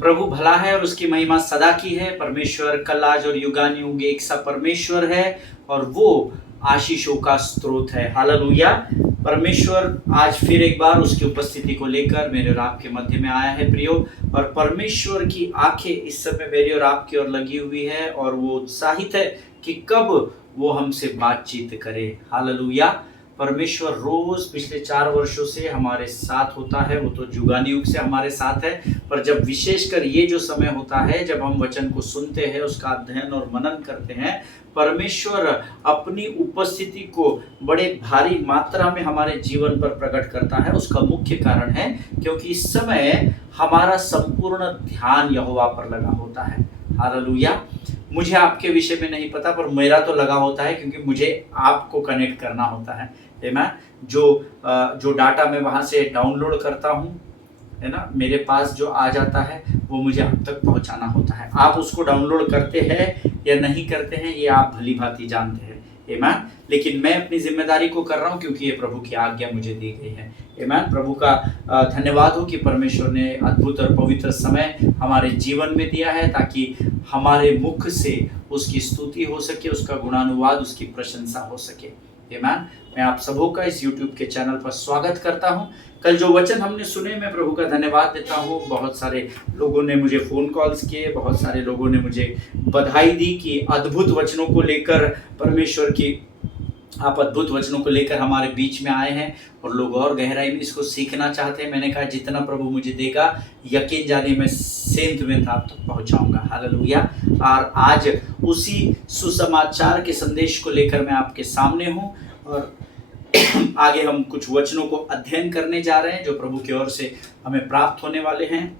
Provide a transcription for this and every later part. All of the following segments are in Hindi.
प्रभु भला है और उसकी महिमा सदा की है। परमेश्वर कल आज और युगानुयुग एक सा परमेश्वर है और वो आशीषों का स्रोत है। हालेलुया। परमेश्वर आज फिर एक बार उसकी उपस्थिति को लेकर मेरे और आपके मध्य में आया है प्रियो, और परमेश्वर की आंखें इस समय मेरी और आपकी ओर लगी हुई है और वो उत्साहित है कि कब वो हमसे बातचीत करे। हालेलुया। परमेश्वर रोज पिछले 4 वर्षों से हमारे साथ होता है, वो तो जुगानी युग से हमारे साथ है, पर जब विशेषकर ये जो समय होता है जब हम वचन को सुनते हैं, उसका अध्ययन और मनन करते हैं, परमेश्वर अपनी उपस्थिति को बड़े भारी मात्रा में हमारे जीवन पर प्रकट करता है। उसका मुख्य कारण है क्योंकि इस समय हमारा संपूर्ण ध्यान यहोवा पर लगा होता है। हालेलुया। मुझे आपके विषय में नहीं पता, पर मेरा तो लगा होता है क्योंकि मुझे आपको कनेक्ट करना होता है ना। जो डाटा मैं वहां से डाउनलोड करता हूँ, है ना, मेरे पास जो आ जाता है वो मुझे आप तक पहुंचाना होता है। आप उसको डाउनलोड करते हैं या नहीं करते हैं ये आप भली भांति जानते हैं, आमीन। लेकिन मैं अपनी जिम्मेदारी को कर रहा हूं क्योंकि ये प्रभु की आज्ञा मुझे दी गई है, आमीन। प्रभु का धन्यवाद हो कि परमेश्वर ने अद्भुत और पवित्र समय हमारे जीवन में दिया है ताकि हमारे मुख से उसकी स्तुति हो सके, उसका गुणानुवाद, उसकी प्रशंसा हो सके, आमीन। मैं आप सबों का इस YouTube के चैनल पर स्वागत करता हूं। कल जो वचन हमने सुने, मैं प्रभु का धन्यवाद देता हूं। बहुत सारे लोगों ने मुझे फ़ोन कॉल्स किए, बहुत सारे लोगों ने मुझे बधाई दी कि अद्भुत वचनों को लेकर परमेश्वर की आप अद्भुत वचनों को लेकर हमारे बीच में आए हैं और लोग और गहराई में इसको सीखना चाहते हैं। मैंने कहा जितना प्रभु मुझे देगा यकीन जानिए मैं सेंध में आप तक पहुंचाऊंगा। हालेलुया। और आज उसी सुसमाचार के संदेश को लेकर मैं आपके सामने हूं और आगे हम कुछ वचनों को अध्ययन करने जा रहे हैं जो प्रभु की ओर से हमें प्राप्त होने वाले हैं,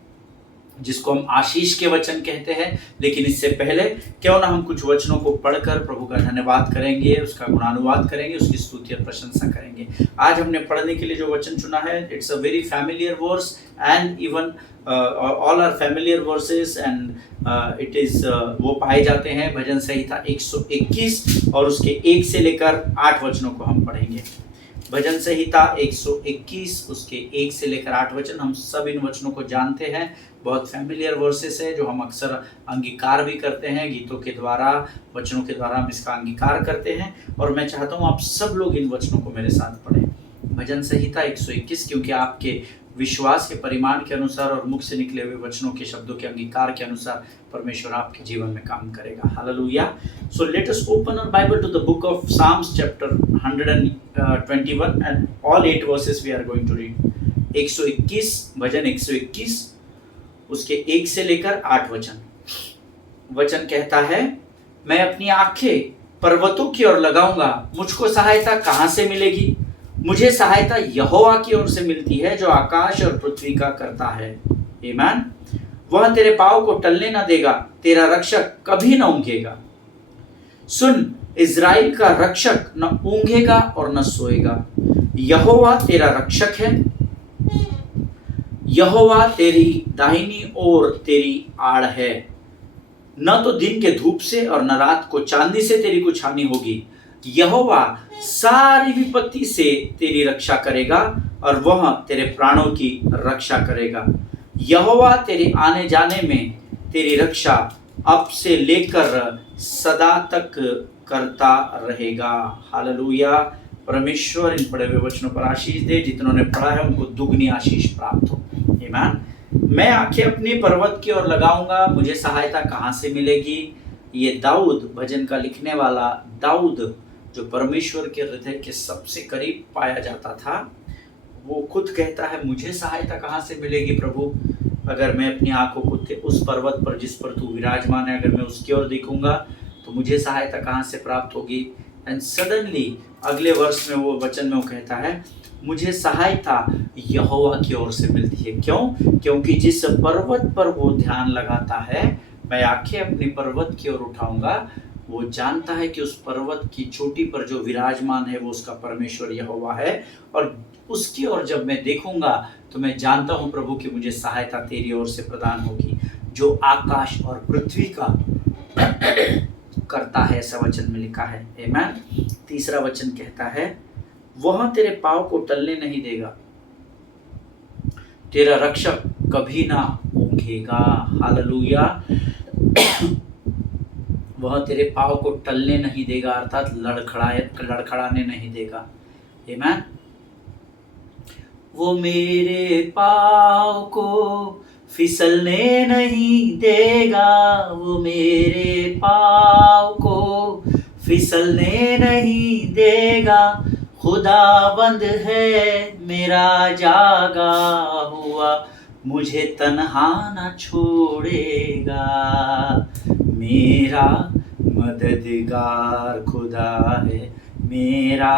जिसको हम आशीष के वचन कहते हैं। लेकिन इससे पहले क्यों ना हम कुछ वचनों को पढ़कर प्रभु का धन्यवाद करेंगे, उसका गुणानुवाद करेंगे, उसकी स्तुति और प्रशंसा करेंगे। आज हमने पढ़ने के लिए जो वचन चुना है, it's a very familiar verse and even all are familiar verses and it is वो पाए जाते हैं भजन संहिता 121 और उसके 1 से लेकर 8 वचनों को हम पढ़ेंगे। भजन संहिता 121 उसके 1 से लेकर 8 वचन। हम सब इन वचनों को जानते हैं, बहुत फैमिलियर वर्सेस है जो हम अक्सर अंगीकार भी करते हैं, गीतों के द्वारा, वचनों के द्वारा हम इसका अंगीकार करते हैं। और मैं चाहता हूँ आप सब लोग इन वचनों को मेरे साथ पढ़ें। भजन संहिता 121, क्योंकि आपके विश्वास के परिमाण के अनुसार और मुख से निकले हुए वचनों के शब्दों के अंगीकार के अनुसार परमेश्वर आपके जीवन में काम करेगा। Hallelujah. So let us open our Bible to the book of Psalms chapter 121 and all 8 verses we are going to read. 121 भजन 121 उसके 1 से लेकर 8 वचन। वचन कहता है, मैं अपनी आंखें पर्वतों की ओर लगाऊंगा, मुझको सहायता कहां से मिलेगी? मुझे सहायता यहोवा की ओर से मिलती है जो आकाश और पृथ्वी का करता है। आमीन। वह तेरे पाँव को टलने न देगा, तेरा रक्षक कभी न ऊंघेगा। सुन, इज़राइल का रक्षक न ऊंघेगा और न सोएगा। यहोवा तेरा रक्षक है, यहोवा तेरी दाहिनी ओर तेरी आड़ है। न तो दिन के धूप से और न रात को चांदी से तेरी कुछ हानि होगी। यहोवा सारी विपत्ति से तेरी रक्षा करेगा और वह तेरे प्राणों की रक्षा करेगा। यहोवा तेरे आने जाने में तेरी रक्षा अब से लेकर सदा तक करता रहेगा। हालेलुया। परमेश्वर इन पढ़े हुए वचनों पर आशीष दे। जितनों ने पढ़ा है उनको दुगनी आशीष प्राप्त हो। आमीन। मैं आंखें अपनी पर्वत की ओर लगाऊंगा, मुझे सहायता कहां से मिलेगी? ये दाऊद, भजन का लिखने वाला दाऊद, जो परमेश्वर के हृदय के सबसे करीब पाया जाता था, वो खुद कहता है, मुझे सहायता कहां से मिलेगी प्रभु? अगर मैं अपनी आंखों को उस पर्वत पर जिस पर तू विराजमान है, अगर मैं उसकी ओर देखूंगा तो मुझे सहायता कहां से प्राप्त होगी? एंड सडनली अगले वर्ष में वो वचन में वो कहता है, मुझे सहायता यहोवा की ओर से मिलती है। क्यों? क्योंकि जिस पर्वत पर वो ध्यान लगाता है, मैं आंखें अपनी पर्वत की ओर उठाऊंगा, वो जानता है कि उस पर्वत की चोटी पर जो विराजमान है वो उसका परमेश्वर यहोवा है। और उसकी ओर जब मैं देखूंगा तो मैं जानता हूं प्रभु कि मुझे सहायता तेरी ओर से प्रदान होगी, जो आकाश और पृथ्वी का करता है, ऐसा वचन में लिखा है। आमीन। तीसरा वचन कहता है, वह तेरे पाँव को टलने नहीं देगा, तेरा रक्षक कभी ना ऊँघेगा। हालेलुया। वह तेरे पाँव को टलने नहीं देगा, अर्थात लड़खड़ाने नहीं देगा। आमीन। वो मेरे पाँव को फिसलने नहीं देगा, वो मेरे पाँव को फिसलने नहीं देगा। खुदाबंद है मेरा जागा हुआ, मुझे तन्हा न छोड़ेगा। मेरा मददगार खुदा है, मेरा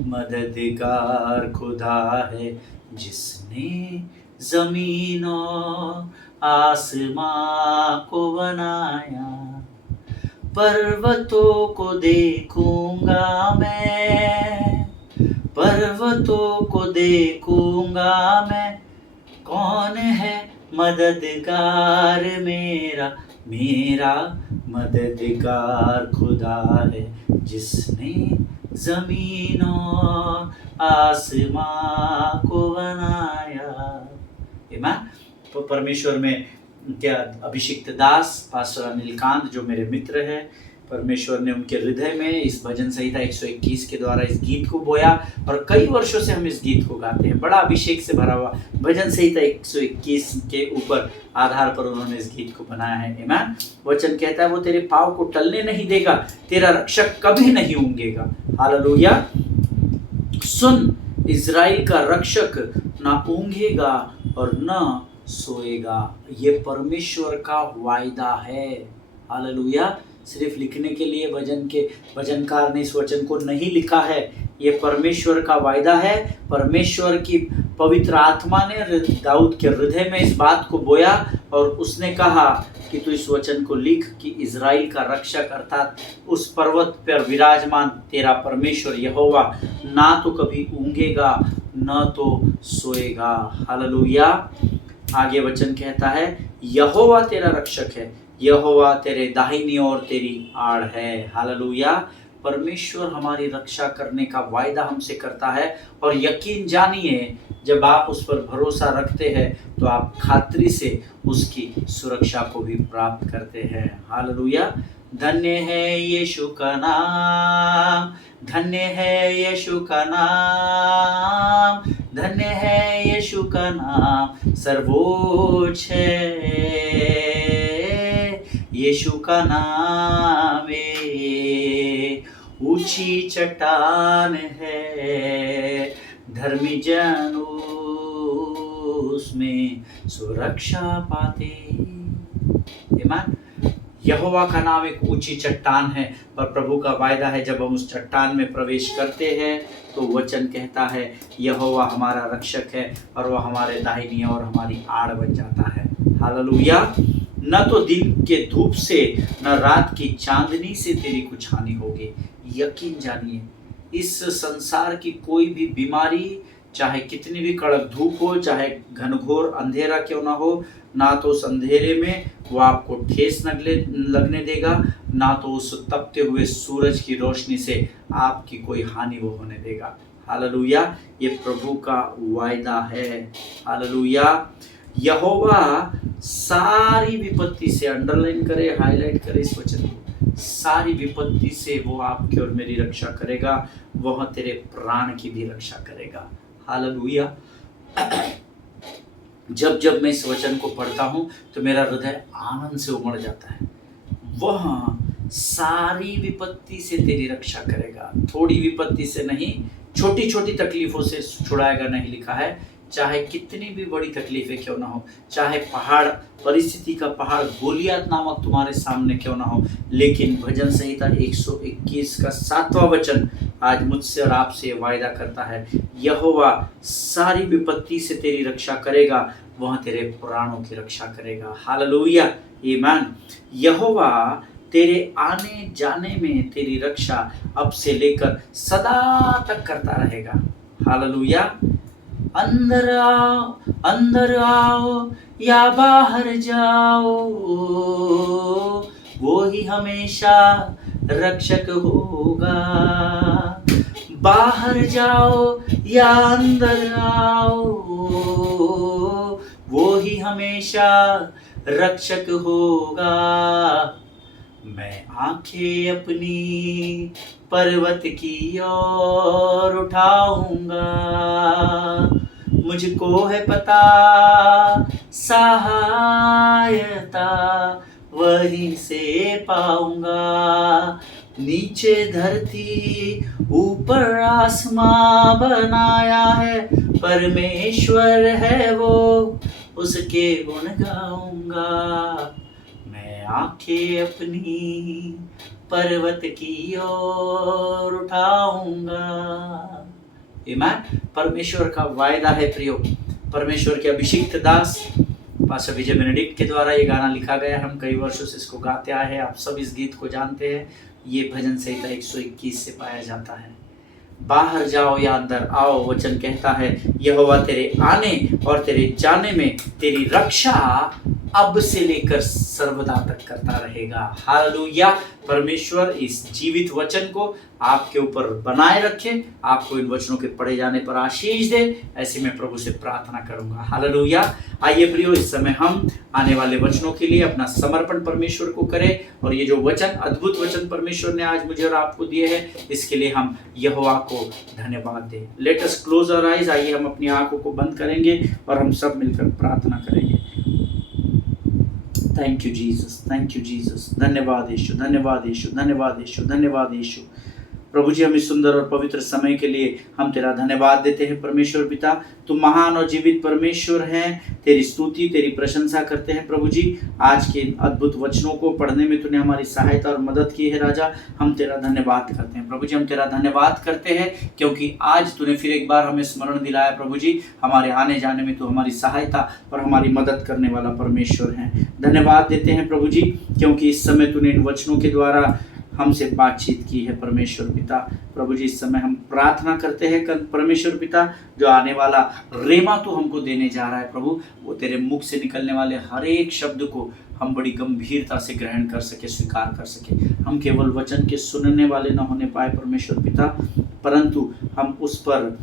मददगार खुदा है, जिसने जमीन और आसमां को बनाया। पर्वतों को देखूंगा मैं, पर्वतों को देखूंगा मैं, कौन है मददगार मेरा। मेरा मददगार खुदा है, जिसने जमीन और आसमां को बनाया। आमीन। तो परमेश्वर में क्या अभिषिक्त दास पास्टर अनिलकांत जो मेरे मित्र हैं, परमेश्वर ने उनके हृदय में इस भजन संहिता 121 के द्वारा इस गीत को बोया और कई वर्षों से हम इस गीत को गाते हैं। बड़ा अभिषेक से भरा हुआ भजन संहिता 121 के ऊपर आधार पर उन्होंने इस गीत को बनाया है। आमीन। वचन कहता है वो तेरे पाँव को टलने नहीं देगा, तेरा रक्षक कभी नहीं ऊँघेगा। हालेलुया। सुन, इज़राइल का रक्षक ना ऊँघेगा और न सोएगा। ये परमेश्वर का वायदा है। हालेलुया। सिर्फ लिखने के लिए वचनकार ने इस वचन को नहीं लिखा है, ये परमेश्वर का वायदा है। परमेश्वर की पवित्र आत्मा ने दाऊद के हृदय में इस बात को बोया और उसने कहा कि तू इस वचन को लिख कि इज़राइल का रक्षक अर्थात उस पर्वत पर विराजमान तेरा परमेश्वर यहोवा ना तो कभी ऊँघेगा न तो सोएगा। हालेलुया। आगे वचन कहता है यहोवा तेरा रक्षक है, यहोवा तेरे दाहिनी ओर तेरी आड़ है। हालेलुया। परमेश्वर हमारी रक्षा करने का वायदा हमसे करता है और यकीन जानिए जब आप उस पर भरोसा रखते हैं तो आप खातरी से उसकी सुरक्षा को भी प्राप्त करते हैं। हालेलुया। धन्य है यीशु का नाम, धन्य है यीशु का नाम, धन्य है यीशु का नाम, सर्वोच्च है यीशु का नाम। ऊंची चट्टान है, धर्मी जन उसमें सुरक्षा पाते। आमीन। यहोवा का नाम एक ऊंची चट्टान है और प्रभु का वायदा है जब हम उस चट्टान में प्रवेश करते हैं तो वचन कहता है यहोवा हमारा रक्षक है और वह हमारे दाहिनी और हमारी आड़ बन जाता है। हालेलुया। न तो दिन के धूप से न रात की चांदनी से तेरी कुछ हानि होगी। यकीन जानिए इस संसार की कोई भी बीमारी, चाहे कितनी भी कड़क धूप हो, चाहे घनघोर अंधेरा क्यों ना हो, ना तो उस अंधेरे में वो आपको ठेस लगने देगा, ना तो उस तपते हुए सूरज की रोशनी से आपकी कोई हानि वो होने देगा। हालेलुया। ये प्रभु का वायदा है। हालेलुया। यहोवा सारी विपत्ति से, अंडरलाइन करे, हाईलाइट करे इस वचन को, सारी विपत्ति से वो आपकी और मेरी रक्षा करेगा, वह तेरे प्राण की भी रक्षा करेगा। हालेलुया। जब जब मैं इस वचन को पढ़ता हूँ तो मेरा हृदय आनंद से उमड़ जाता है। वह सारी विपत्ति से तेरी रक्षा करेगा, थोड़ी विपत्ति से नहीं, छोटी छोटी तकलीफों से छुड़ाएगा नहीं लिखा है। चाहे कितनी भी बड़ी तकलीफें क्यों ना हो, चाहे पहाड़, परिस्थिति का पहाड़ गोलियत नामक तुम्हारे सामने क्यों ना हो, लेकिन भजन संहिता 121 का 7वां वचन आज मुझसे और आपसे वायदा करता है यहोवा सारी विपत्ति से तेरी रक्षा करेगा, वह तेरे प्राणों की रक्षा करेगा। हालेलुया। आमीन। यहोवा तेरे आने जाने में तेरी रक्षा अब से लेकर सदा तक करता रहेगा। हालेलुया। अंदर आओ या बाहर जाओ, वो ही हमेशा रक्षक होगा। बाहर जाओ या अंदर आओ, वो ही हमेशा रक्षक होगा। मैं आंखें अपनी पर्वत की ओर उठाऊंगा, मुझको है पता सहायता वहीं से पाऊंगा। नीचे धरती ऊपर आसमां बनाया है, परमेश्वर है वो, उसके गुण गाऊंगा। मैं आंखें अपनी पर्वत की ओर उठाऊंगा। आमीन। परमेश्वर का वायदा है प्रियो। परमेश्वर के अभिषिक्त दास पास्टर विजय बेनेडिक्ट के द्वारा ये गाना लिखा गया। हम कई वर्षों से इसको गाते आए हैं। आप सब इस गीत को जानते हैं। ये भजन संहिता 121 से पाया जाता है। बाहर जाओ या अंदर आओ, वचन कहता है यहोवा तेरे आने और तेरे जाने में तेरी रक्षा अब से लेकर सर्वदा तक करता रहेगा। हालेलुया। परमेश्वर इस जीवित वचन को आपके ऊपर बनाए रखे, आपको इन वचनों के पढ़े जाने पर आशीष दे, ऐसी मैं प्रभु से प्रार्थना करूंगा। हालेलुया। आइए प्रियो, इस समय हम आने वाले वचनों के लिए अपना समर्पण परमेश्वर को करें, और ये जो वचन, अद्भुत वचन परमेश्वर ने आज मुझे और आपको दिए हैं, इसके लिए हम यहोवा को धन्यवाद दें। Let us close our eyes. आइए हम अपनी आंखों को बंद करेंगे और हम सब मिलकर प्रार्थना करेंगे। Thank you Jesus, thank you Jesus. धन्यवाद यीशु, धन्यवाद यीशु, धन्यवाद यीशु, धन्यवाद यीशु। प्रभु जी, हम इस सुंदर और पवित्र समय के लिए हम तेरा धन्यवाद देते हैं परमेश्वर पिता। तुम महान और जीवित परमेश्वर हैं। तेरी स्तुति, तेरी प्रशंसा करते हैं प्रभु जी। आज के अद्भुत वचनों को पढ़ने में तूने हमारी सहायता और मदद की है राजा। हम तेरा धन्यवाद करते हैं प्रभु जी। हम तेरा धन्यवाद करते हैं क्योंकि आज तूने फिर एक बार हमें स्मरण दिलाया प्रभु जी, हमारे आने जाने में तू हमारी सहायता और हमारी मदद करने वाला परमेश्वर है। धन्यवाद देते हैं प्रभु जी क्योंकि इस समय तूने इन वचनों के द्वारा हमसे बातचीत की है परमेश्वर पिता। प्रभु जी, इस समय हम प्रार्थना करते हैं परमेश्वर पिता, जो आने वाला रेमा तू हमको देने जा रहा है प्रभु, वो तेरे मुख से निकलने वाले हर एक शब्द को हम बड़ी गंभीरता से ग्रहण कर सके, स्वीकार कर सके। हम केवल वचन के सुनने वाले न होने पाए परमेश्वर पिता, परंतु हम उस पर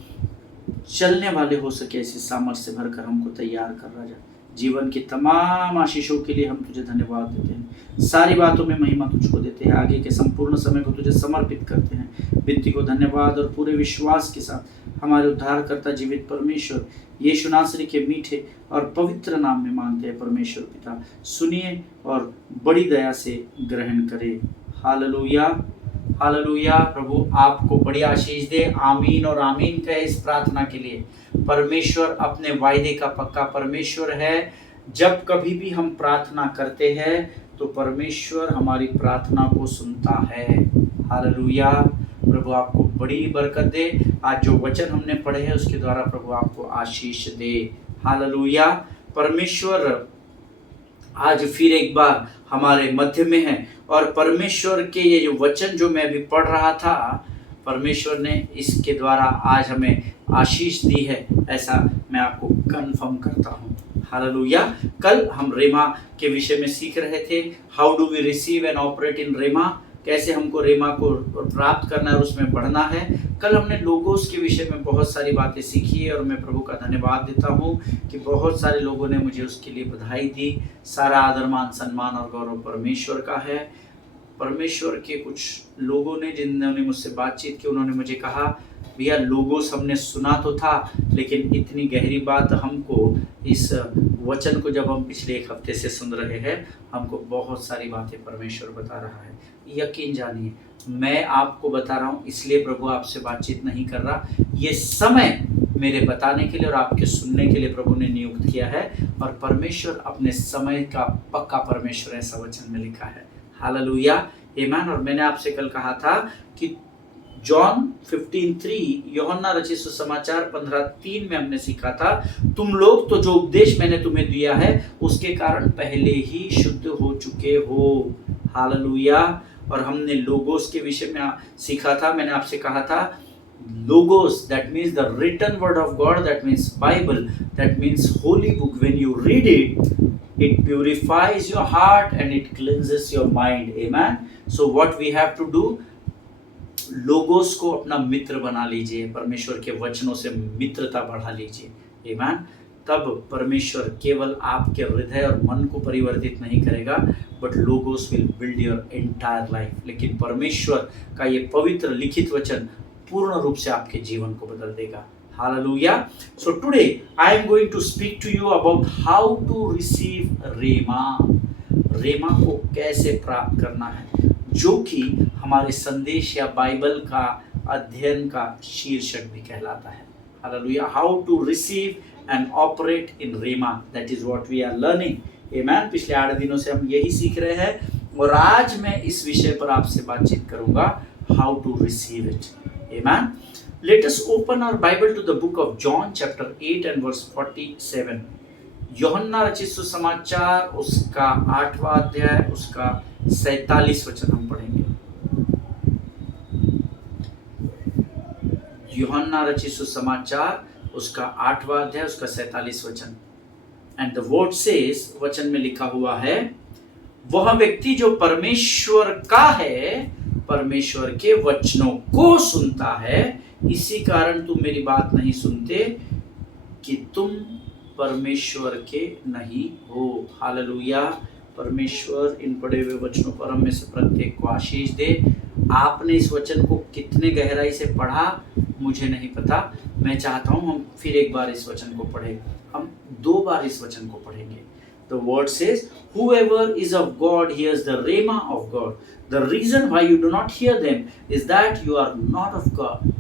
चलने वाले हो सके, ऐसी सामर्थ्य से भरकर हमको तैयार कर राजा। जीवन की तमाम आशीषों के लिए हम तुझे धन्यवाद देते हैं। सारी बातों में महिमा तुझको देते हैं। आगे के संपूर्ण समय को तुझे समर्पित करते हैं। विनती को धन्यवाद और पूरे विश्वास के साथ हमारे उद्धारकर्ता जीवित परमेश्वर यीशु नासरी के मीठे और पवित्र नाम में मांगते हैं परमेश्वर पिता। सुनिए और बड़ी दया से ग्रहण करे। Hallelujah, hallelujah. प्रभु आपको बड़ी आशीष दे। आमीन और आमीन कहे इस प्रार्थना के लिए। परमेश्वर अपने वायदे का पक्का परमेश्वर है। जब कभी भी हम प्रार्थना करते हैं तो परमेश्वर हमारी प्रार्थना को सुनता है। हालेलुया। प्रभु आपको बड़ी बरकत दे। आज जो वचन हमने पढ़े हैं उसके द्वारा प्रभु आपको आशीष दे। हालेलुया। परमेश्वर आज फिर एक बार हमारे मध्य में है और परमेश्वर के ये जो वचन जो मैं अभी पढ़ रहा था, परमेश्वर ने इसके द्वारा आज हमें आशीष दी है, ऐसा मैं आपको कंफर्म करता हूँ। हालेलुया। कल हम रेमा के विषय में सीख रहे थे। How do we receive and operate in rhema, कैसे हमको रेमा को प्राप्त करना है और उसमें बढ़ना है। कल हमने लोगोस के विषय में बहुत सारी बातें सीखी है और मैं प्रभु का धन्यवाद देता हूँ कि बहुत सारे लोगों ने मुझे उसके लिए बधाई दी। सारा आदर मान सम्मान और गौरव परमेश्वर का है। परमेश्वर के कुछ लोगों ने जिन्होंने मुझसे बातचीत की, उन्होंने मुझे कहा भैया लोगोस हमने सुना तो था, लेकिन इतनी गहरी बात हमको इस वचन को जब हम पिछले एक हफ्ते से सुन रहे हैं, हमको बहुत सारी बातें परमेश्वर बता रहा है। यकीन जानिए, मैं आपको बता रहा हूँ इसलिए प्रभु आपसे बातचीत नहीं कर रहा। ये समय मेरे बताने के लिए और आपके सुनने के लिए प्रभु ने नियुक्त किया है, और परमेश्वर अपने समय का पक्का परमेश्वर, ऐसा वचन में लिखा है। हालेलुया, आमीन। और मैंने आपसे कल कहा था कि जॉन 15:3, यूहन्ना रचित सुसमाचार 15:3 में हमने सीखा था, तुम लोग तो जो उपदेश मैंने तुम्हें दिया है उसके कारण पहले ही शुद्ध हो चुके हो। हालेलुया। और हमने लोगोस के विषय में सीखा था। मैंने आपसे कहा था logos, that means the written word of God, that means Bible, that means holy book. When you read it, it purifies your heart and it cleanses your mind. Amen. So what we have to do, logos को अपना मित्र बना लीजिए, परमेश्वर के वचनों से मित्रता बढ़ा लीजिए। आमीन। तब परमेश्वर केवल आपके हृदय और मन को परिवर्तित नहीं करेगा, but logos will build your entire life. लेकिन परमेश्वर का ये पवित्र लिखित वचन पूर्ण रूप से आपके जीवन को बदल देगा। Hallelujah. So today I am going to speak to you about how to receive rhema. Rhema को कैसे प्राप्त करना है, जो कि हमारे संदेश या बाइबल का अध्ययन का शीर्षक भी कहलाता है। Hallelujah. How to receive and operate in rhema, that is what we are learning. Amen. पिछले 8 दिनों से हम यही सीख रहे हैं और आज मैं इस विषय पर आपसे बातचीत करूंगा, how to receive it. Amen. Let us open our Bible to the book of John chapter 8 and verse 47। यूहन्ना रचित सुसमाचार उसका 8वां अध्याय उसका 47 वचन हम पढ़ेंगे। यूहन्ना रचित सुसमाचार उसका 8वां अध्याय उसका 47 वचन। एंड द वर्ड सेज, वचन में लिखा हुआ है, वह व्यक्ति जो परमेश्वर का है, परमेश्वर के वचनों को सुनता है, इसी कारण तुम मेरी बात नहीं सुनते कि तुम परमेश्वर के नहीं हो। हालेलुया। परमेश्वर इन पढ़े हुए वचनों पर हम में से प्रत्येक को आशीष दे। आपने इस वचन को कितने गहराई से पढ़ा मुझे नहीं पता। मैं चाहता हूं हम फिर एक बार इस वचन को पढ़ें। हम 2 बार इस वचन को पढ़ेंगे। The word says, whoever is of God hears the rhema of God. The reason why you do not hear them is that you are not of God.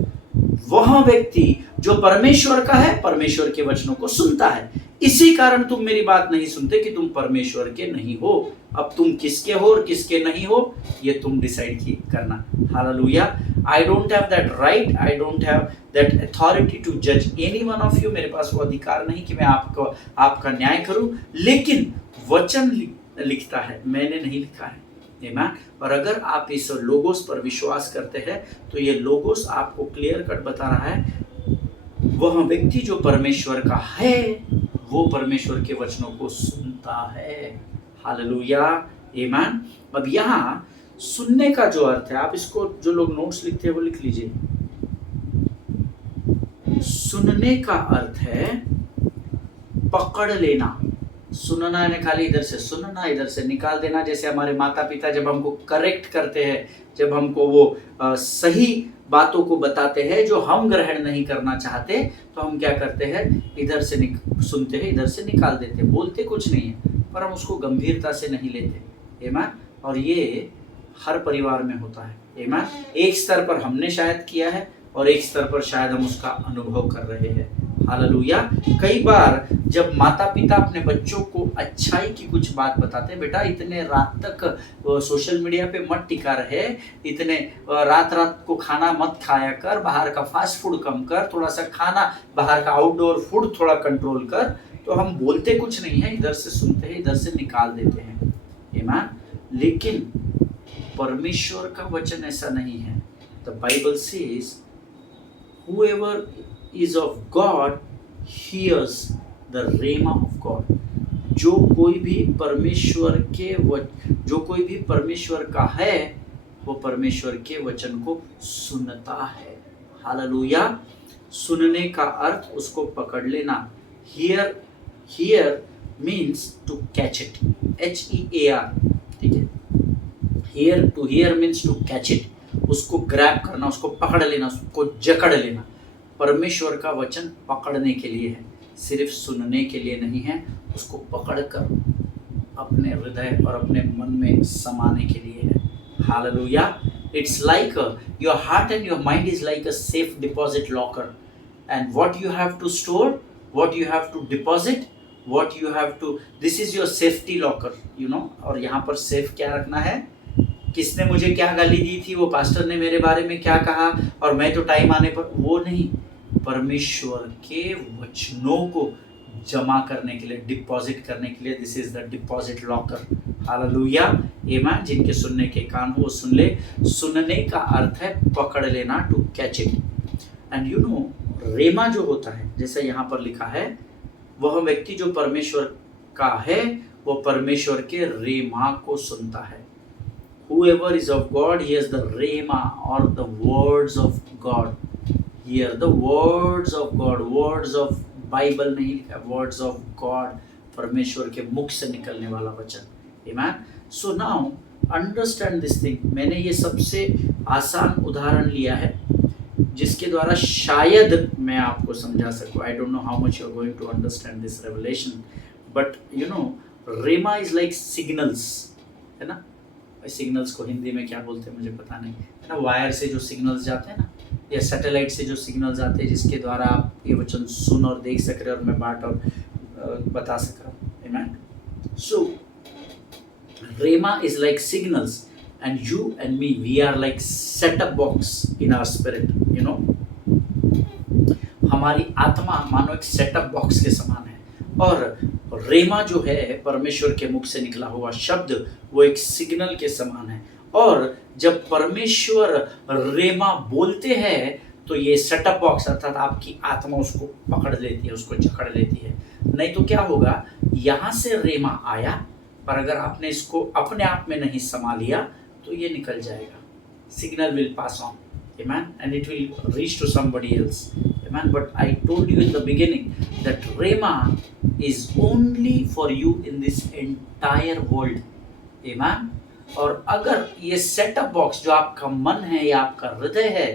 वह व्यक्ति जो परमेश्वर का है, परमेश्वर के वचनों को सुनता है, इसी कारण तुम मेरी बात नहीं सुनते कि तुम परमेश्वर के नहीं हो। अब तुम किसके हो और किसके नहीं हो, ये तुम डिसाइड करना। Hallelujah. I don't have that right, I don't have that authority to जज एनी वन ऑफ यू। मेरे पास वो अधिकार नहीं कि मैं आपका न्याय करूं, लेकिन वचन लिखता है, मैंने नहीं लिखा है। आमीन। और अगर आप इस लोगोस पर विश्वास करते हैं तो ये लोगोस आपको क्लियर कट बता रहा है, वह व्यक्ति जो परमेश्वर का है वो परमेश्वर के वचनों को सुनता है। हालेलुया। आमीन। अब यहाँ सुनने का जो अर्थ है, आप इसको जो लोग नोट्स लिखते हैं वो लिख लीजिए। सुनने का अर्थ है पकड़ लेना। सुनना है खाली इधर से सुनना, इधर से निकाल देना। जैसे हमारे माता पिता जब हमको करेक्ट करते हैं, जब हमको वो सही बातों को बताते हैं जो हम ग्रहण नहीं करना चाहते, तो हम क्या करते हैं, इधर से सुनते हैं, इधर से निकाल देते हैं। बोलते कुछ नहीं है पर हम उसको गंभीरता से नहीं लेते। आमीन। और ये हर परिवार में होता है। आमीन। एक स्तर पर हमने शायद किया है और एक स्तर पर शायद हम उसका अनुभव कर रहे हैं। हालेलुया। कई बार जब माता पिता अपने बच्चों को अच्छाई की कुछ बात बताते हैं, बेटा इतने रात तक सोशल मीडिया पे मत टिका रहे, इतने रात को खाना मत खाया कर, बाहर का फास्ट फूड कम कर, थोड़ा सा खाना बाहर का आउटडोर फूड थोड़ा कंट्रोल कर, तो हम बोलते कुछ नहीं है, इधर से सुनते हैं, इधर से निकाल देते हैं। आमीन। लेकिन परमेश्वर का वचन ऐसा नहीं है। The Bible says, whoever is of God hears the rhema of God. जो कोई भी परमेश्वर का है, वो परमेश्वर के वचन को सुनता है। हालेलुया। सुनने का अर्थ उसको पकड़ लेना। Hear means to catch it. H-E-A-R। ठीक है। Hear means to catch it. उसको ग्रैब करना, उसको पकड़ लेना, उसको जकड़ लेना। परमेश्वर का वचन पकड़ने के लिए है, सिर्फ सुनने के लिए नहीं है। उसको पकड़कर अपने हृदय और अपने मन में समाने के लिए है। Hallelujah. It's like your heart and your mind is like a safe deposit locker, and what you have to store, what you have to deposit, what you have to, this is your safety locker, you know. और यहाँ पर सेफ क्या रखना है, किसने मुझे क्या गाली दी थी, वो पास्टर ने मेरे बारे में क्या कहा और मैं तो टाइम आने पर, वो नहीं। परमेश्वर के वचनों को जमा करने के लिए, डिपॉजिट करने के लिए, this is the deposit locker. Hallelujah. आमीन। जिनके सुनने के कान हो वो सुन ले। सुनने का अर्थ है पकड़ लेना, to catch it. And you know, rhema जो होता है, जैसे यहाँ पर लिखा है, वह व्यक्ति जो परमेश्वर का है वो परमेश्वर के रेमा को सुनता है। Whoever is of God hears the rhema or the words of God. Hear the words of God, words of Bible नहीं लिखा है, वर्ड्स ऑफ गॉड, परमेश्वर के मुख से निकलने वाला वचन। Amen. So now understand this thing. मैंने ये सबसे आसान उदाहरण लिया है जिसके द्वारा शायद मैं आपको समझा सकूं। I don't know how much you are going to understand this revelation, but you know rhema is like signals, है ना। सिग्नल्स को हिंदी में क्या बोलते हैं मुझे पता नहीं, है ना। वायर से जो सिग्नल्स जाते हैं ना, या सैटेलाइट से जो सिग्नल्स आते हैं जिसके द्वारा आप ये वचन सुन और देख सक रहे हो और मैं बांट और बता सक रहा हूँ। Amen. So rhema is like signals and you and me, we are like set up box in our spirit, you know। हमारी आत्मा मानो एक सेटअप बॉक्स के समान है, और रेमा जो है परमेश्वर के मुख से निकला हुआ शब्द वो एक सिग्नल के समान है। और जब परमेश्वर रेमा बोलते हैं तो ये सेटअप बॉक्स अर्थात आपकी आत्मा उसको पकड़ लेती है, उसको जकड़ लेती है। नहीं तो क्या होगा, यहाँ से रेमा आया पर अगर आपने इसको अपने आप में नहीं संभाल लिया तो ये निकल जाएगा। Signal will pass on, amen, and it will reach to somebody else, amen। But I told you in the beginning that Rhema is only for you in this entire world, amen। और अगर ये सेटअप बॉक्स जो आपका मन है या आपका हृदय है,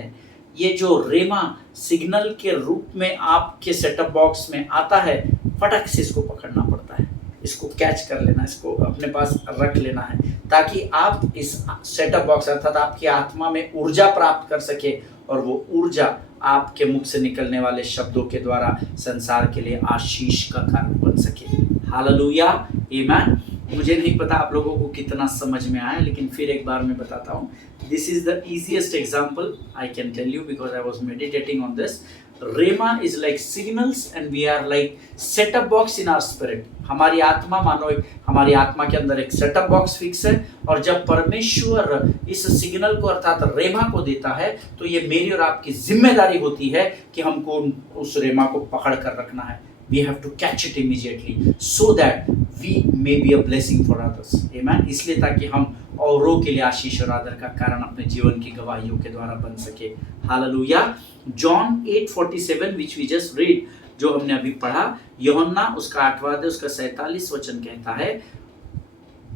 ये जो रेमा सिग्नल के रूप में आपके सेटअप बॉक्स में आता है, फटक से इसको पकड़ना पड़ता है, इसको कैच कर लेना, इसको अपने पास रख लेना है, ताकि आप इस सेटअप बॉक्स अर्थात आपकी आत्मा में ऊर्जा प्राप्त कर सके और वो ऊर्जा आपके मुख से निकलने वाले शब्दों के द्वारा संसार के लिए आशीष का कारण बन सके। हालेलुया, आमीन। मुझे नहीं पता आप लोगों को कितना समझ में आया, लेकिन फिर एक बार मैं बताता हूँ। This is the easiest example I can tell you because I was meditating on this. Rhema is like signals and we are like setup box in our spirit. हमारी आत्मा मानो एक, हमारी आत्मा के अंदर एक सेटअप बॉक्स फिक्स है, और जब परमेश्वर इस सिग्नल को अर्थात रेमा को देता है तो ये मेरी और आपकी जिम्मेदारी होती है कि हमको उस रेमा को पकड़ कर रखना है। We have to catch it immediately so that we may be a blessing for others, amen। इसलिए ताकि हम औरों के लिए आशीष और आदर का कारण अपने जीवन की गवाहियों के द्वारा बन सके। Hallelujah. John 8:47 which we just read, जो हमने अभी पढ़ा, यूहन्ना उसका 8वां अध्याय उसका 47 वचन कहता है,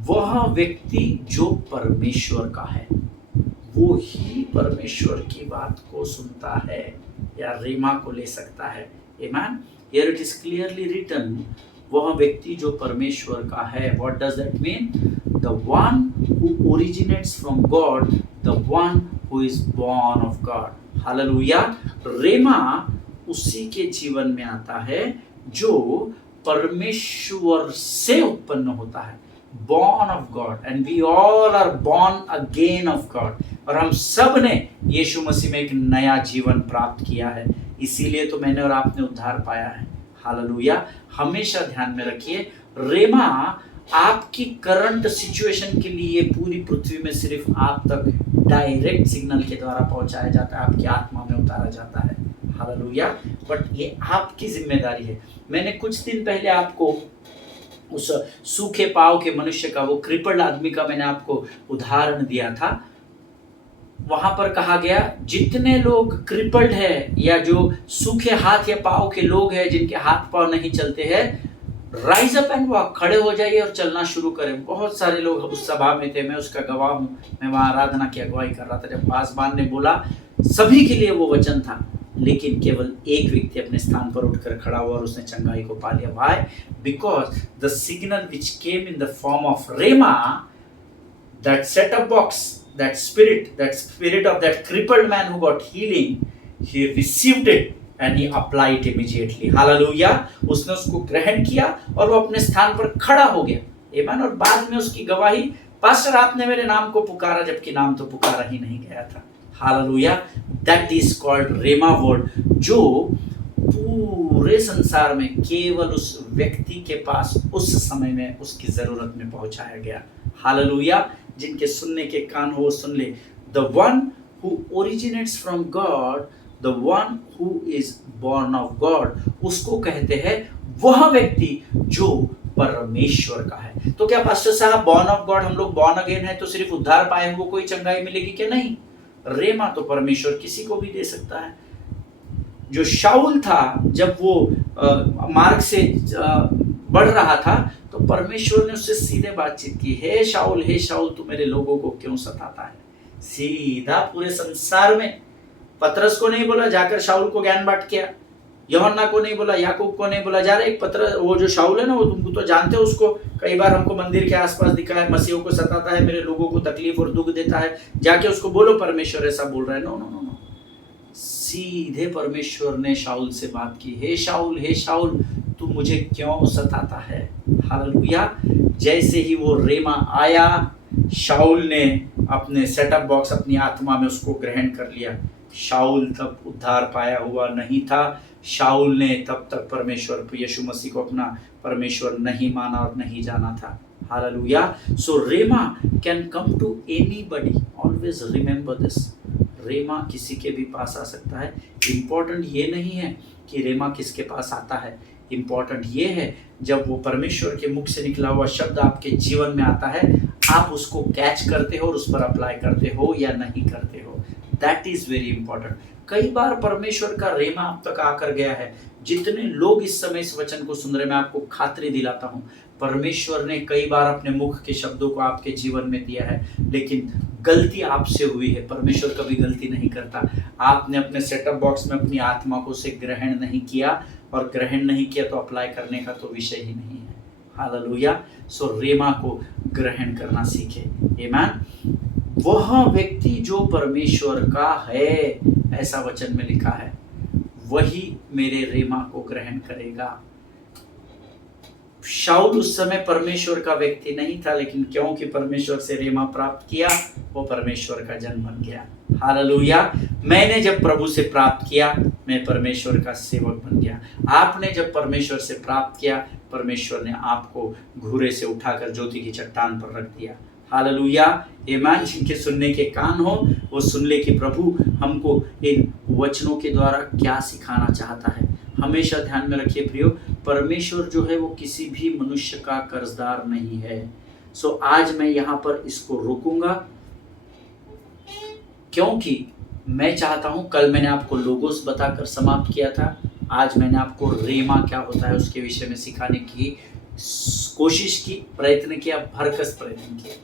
वह व्यक्ति जो परमेश्वर का है वो ही परमेश्वर की बात को सुनता है या रेमा को ले सकता है, आमीन। Here it is clearly written, वह व्यक्ति जो परमेश्वर का है। What does that mean? The one who originates from God, the one who is born of God. Hallelujah. रेमा उसी के जीवन में आता है जो परमेश्वर से उत्पन्न होता है, born of God, and we all are born again of God। और हम सब ने यीशु मसीह में एक नया जीवन प्राप्त किया है, इसीलिए तो मैंने और आपने उद्धार पाया है। हालेलुया। हमेशा ध्यान में रखिए, रेमा आपकी करंट सिचुएशन के लिए पूरी पृथ्वी में सिर्फ आप तक डायरेक्ट सिग्नल के द्वारा पहुंचाया जाता है, आपकी आत्मा में उतारा जाता है। हालेलुया। बट ये आपकी जिम्मेदारी है। मैंने कुछ दिन पहले आपको उस सूखे पांव के मनुष्य का, वो क्रिपल्ड आदमी का मैंने आपको उदाहरण दिया था। वहां पर कहा गया, जितने लोग क्रिपल्ड है या जो सूखे हाथ या पांव के लोग हैं, जिनके हाथ पांव नहीं चलते हैं, राइज अप एंड वॉक, खड़े हो जाइए और चलना शुरू करें। बहुत सारे लोग उस सभा में थे, मैं उसका गवाह हूँ। मैं वहां आराधना की अगुवाई कर रहा था जब पासवान ने बोला, सभी के लिए वो वचन था, लेकिन केवल एक व्यक्ति अपने स्थान पर उठकर खड़ा हुआ और उसने चंगाई को पा लिया। Why? Because the signal which came in the form of rhema, that setup box, that spirit of that crippled man who got healing, he received it and he applied it immediately। Hallelujah। उसने उसको ग्रहण किया और वो अपने स्थान पर खड़ा हो गया, आमीन। और बाद में उसकी गवाही, पास्टर आपने मेरे नाम को पुकारा जबकि नाम तो पुकारा ही नहीं गया था। Hallelujah. That is called rhema word, जो पूरे संसार में केवल उस व्यक्ति के पास उस समय में उसकी जरूरत में पहुंचाया गया। हालेलुया। जिनके सुनने के कान हो वो सुन ले। The one who originates from God, the one who is born of God, उसको कहते हैं वह व्यक्ति जो परमेश्वर का है। तो क्या पास्टर साहब born of God, हम लोग born again है तो सिर्फ उद्धार पाए हुए कोई चंगाई मिलेगी क्या? नहीं, रेमा तो परमेश्वर किसी को भी दे सकता है। जो शाऊल था जब वो मार्ग से बढ़ रहा था तो परमेश्वर ने उससे सीधे बातचीत की, हे शाऊल तू मेरे लोगों को क्यों सताता है। सीधा पूरे संसार में। पतरस को नहीं बोला जाकर शाऊल को ज्ञान बांट किया, यूहन्ना को नहीं बोला, याकूब को नहीं बोला जा रहा एक पतरस, वो जो शाऊल है ना, वो तुमको तो जानते हो उसको, कई बार हमको मंदिर के आसपास दिखा है, मसीहों को सताता है, मेरे लोगों को तकलीफ और दुख देता है, जाके उसको बोलो परमेश्वर ऐसा बोल रहा है। नो नो नो नो, सीधे परमेश्वर ने शाऊल से बात की, हे शाऊल तू मुझे क्यों सताता है। हालेलुया। जैसे ही वो रेमा आया, शाऊल ने अपने सेटअप बॉक्स, अपनी आत्मा में उसको ग्रहण कर लिया। शाऊल तब उद्धार पाया हुआ नहीं था, शाऊल ने तब तक परमेश्वर यीशु मसीह को अपना परमेश्वर नहीं माना और नहीं जाना था। Hallelujah. So rhema can come to anybody, always remember this. Rhema किसी के भी पास आ सकता है। इम्पोर्टेंट ये नहीं है कि रेमा किसके पास आता है, इम्पोर्टेंट ये है जब वो परमेश्वर के मुख से निकला हुआ शब्द आपके जीवन में आता है, आप उसको कैच करते हो और उस पर अप्लाई करते हो या नहीं करते हो। That is very important. कई बार परमेश्वर का रेमा आप तक आकर गया है। जितने लोग इस समय इस वचन को सुन रहे, मैं आपको खातरी दिलाता हूँ, परमेश्वर ने कई बार अपने मुख के शब्दों को आपके जीवन में दिया है, लेकिन गलती आपसे हुई है। परमेश्वर कभी गलती नहीं करता। आपने अपने सेटअप बॉक्स में अपनी आत्मा को उसे ग्रहण नहीं किया, और ग्रहण नहीं किया तो अप्लाई करने का तो विषय ही नहीं है। हालेलुया। सो रेमा को ग्रहण करना सीखे। आमीन। वह व्यक्ति जो परमेश्वर का है, ऐसा वचन में लिखा है, वही मेरे रेमा को ग्रहण करेगा। शाऊल उस समय परमेश्वर का व्यक्ति नहीं था, लेकिन क्योंकि परमेश्वर से रेमा प्राप्त किया, वो परमेश्वर का जन बन गया। हालेलुया। मैंने जब प्रभु से प्राप्त किया, मैं परमेश्वर का सेवक बन गया। आपने जब परमेश्वर से प्राप्त किया, परमेश्वर ने आपको घूरे से उठाकर ज्योति की चट्टान पर रख दिया। हालेलुया। आमीन। जिनके सुनने के कान हो वो सुन ले कि प्रभु हमको इन वचनों के द्वारा क्या सिखाना चाहता है। हमेशा ध्यान में रखिए प्रियो, परमेश्वर जो है वो किसी भी मनुष्य का कर्जदार नहीं है। सो आज मैं यहाँ पर इसको रोकूंगा, क्योंकि मैं चाहता हूँ, कल मैंने आपको लोगोस बताकर समाप्त किया था, आज मैंने आपको रेमा क्या होता है उसके विषय में सिखाने की कोशिश की, प्रयत्न किया, भरकस प्रयत्न किया।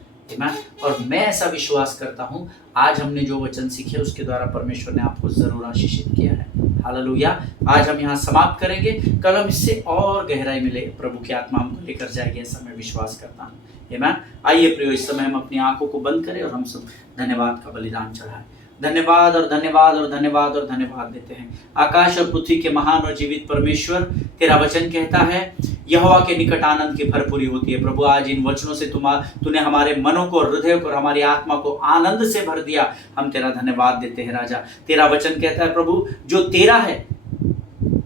और मैं ऐसा विश्वास करता हूँ आज हमने जो वचन सीखे उसके द्वारा परमेश्वर ने आपको जरूर आशीषित किया है। हालेलुया। आज हम यहाँ समाप्त करेंगे, कल हम इससे और गहराई में प्रभु की आत्मा हमको लेकर जाएगी, ऐसा मैं विश्वास करता हूँ। आमीन। आइए प्रियो, इस समय हम अपनी आंखों को बंद करें और हम सब धन्यवाद का बलिदान चढ़ाएं। धन्यवाद और धन्यवाद और धन्यवाद और धन्यवाद देते हैं। आकाश और पृथ्वी के महान और जीवित परमेश्वर, तेरा वचन कहता है यहोवा के निकट आनंद की भरपूरी होती है। प्रभु आज इन वचनों से तूने हमारे मनों को, हृदय को और हमारी आत्मा को आनंद से भर दिया। हम तेरा धन्यवाद देते हैं राजा। तेरा वचन कहता है प्रभु, जो तेरा है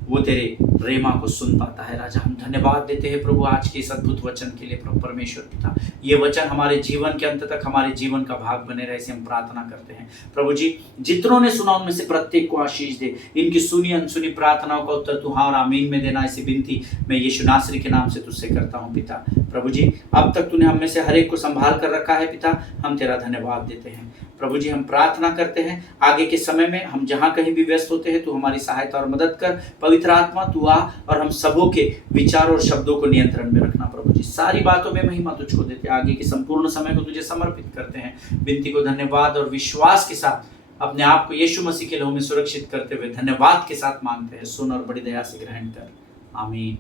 वो तेरे रेमा को सुन पाता है राजा। हम धन्यवाद देते हैं प्रभु आज के इस अद्भुत वचन के लिए। प्रभु परमेश्वर पिता, ये वचन हमारे जीवन के अंत तक हमारे जीवन का भाग बने रहे, ऐसे हम प्रार्थना करते हैं। प्रभु जी, जितनों ने सुना उनमें से प्रत्येक को आशीष दे। इनकी सुनी अनसुनी प्रार्थनाओं का उत्तर तू हाँ और आमीन में देना, ऐसी विनती मैं यीशु नासरी के नाम से तुझसे करता हूँ पिता। प्रभु जी, अब तक तूने हम में से हर एक को संभाल कर रखा है पिता, हम तेरा धन्यवाद देते हैं। प्रभु जी, हम प्रार्थना करते हैं आगे के समय में हम जहाँ कहीं भी व्यस्त होते हैं, तू हमारी सहायता और मदद कर। पवित्र आत्मा तू आ और हम सबों के विचारों और शब्दों को नियंत्रण में रखना। प्रभु जी, सारी बातों में महिमा तुझको देते, आगे के संपूर्ण समय को तुझे समर्पित करते हैं। विनती को धन्यवाद और विश्वास के साथ अपने आप को यीशु मसीह के लहू में सुरक्षित करते हुए धन्यवाद के साथ मांगते हैं। सुन और बड़ी दया से ग्रहण कर। आमीन।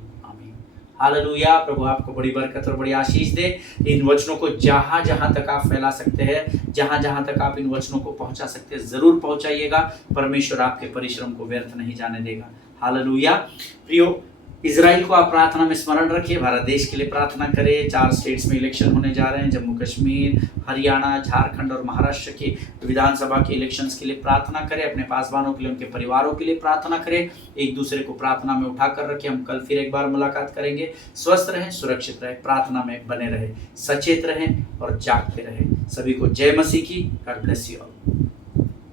हालेलुया। प्रभु आपको बड़ी बरकत और बड़ी आशीष दे। इन वचनों को जहाँ जहाँ तक आप फैला सकते हैं, जहाँ जहाँ तक आप इन वचनों को पहुँचा सकते हैं, जरूर पहुँचाइएगा। परमेश्वर आपके परिश्रम को व्यर्थ नहीं जाने देगा। हालेलुया। प्रियो, इजराइल को आप प्रार्थना में स्मरण रखिए। भारत देश के लिए प्रार्थना करें। 4 स्टेट्स में इलेक्शन होने जा रहे हैं, जम्मू कश्मीर, हरियाणा, झारखंड और महाराष्ट्र की विधानसभा के इलेक्शंस के लिए प्रार्थना करें। अपने पासवानों के लिए, उनके परिवारों के लिए प्रार्थना करें। एक दूसरे को प्रार्थना में उठाकर रखें। हम कल फिर एक बार मुलाकात करेंगे। स्वस्थ रहें, सुरक्षित रहें, प्रार्थना में बने रहें, सचेत रहें और जागते रहें। सभी को जय मसीह की। God bless you all.